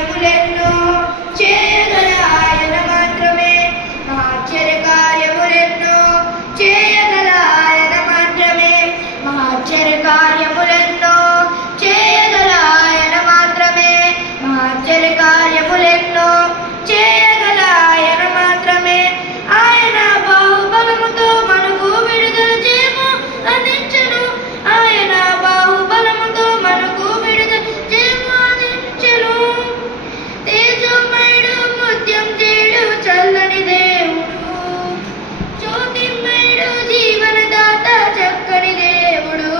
కార్యములెన్నో చేయగల ఆయన మాత్రమే, మహాశ్చర్య కార్యములెన్నో చేయగల ఆయన మాత్రమే, మహాశ్చర్య కార్యములెన్నో చేయగల ఆయన మాత్రమే, మహాశ్చర్య కార్యములెన్నో చేయగల ఆయన మాత్రమే. ఆయన బాహుబలముతో మనకు విడుదల చేయము అందించెను, ఆయన బాహుబలముతో మనకు విడుదల చేయము అందించెను. తేజోమయుడు ముత్యం చేడు చల్లని దేవుడు, జ్యోతిర్మయుడు జీవనదాత చక్కని దేవుడు.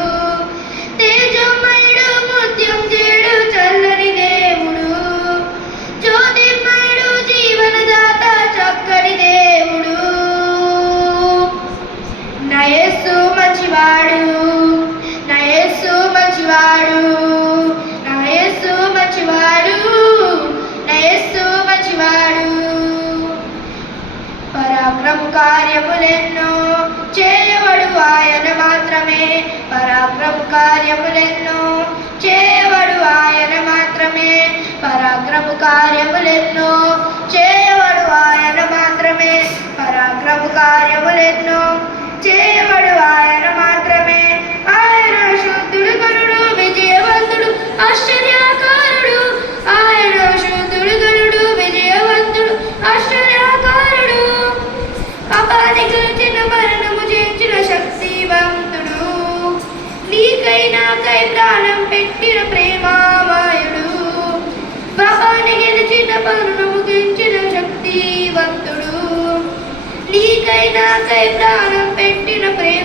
తేజోమయుడు ముత్యం చేడు చల్లని దేవుడు, జ్యోతిర్మయుడు జీవనదాత చక్కని దేవుడు. నా యేసు మంచివాడు, నా యేసు మంచివాడు, నా యేసు మంచివాడు, నా యేసు మంచివాడు. పరాక్రమ కార్యములెన్నో చేయబడు ఆయన మాత్రమే, పరాక్రమ కార్యములెన్నో చేయబడు ఆయన మాత్రమే, పరాక్రమ కార్యములెన్నో చేయబడు ఆయన మాత్రమే, పరాక్రమ కార్యములెన్నో చేయబడు ఆయన మాత్రమే. ఆయన శుద్ధుడు గనుడు విజయవంతుడు ఆశ్చర్యకారుడు, ఆయన శుద్ధుడు గనుడు విజయవంతుడు ఆశ్చర్యకారుడు. పాపాన్ని గెలిచిన మరణము జయించిన శక్తివంతుడు, నీకై నాకై ప్రాణం పెట్టిన ప్రేమామయుడు. పాపాన్ని గెలిచిన మరణము గెలిచిన శక్తివంతుడు, నీకై నాకై ప్రాణం పెట్టిన ప్రేమ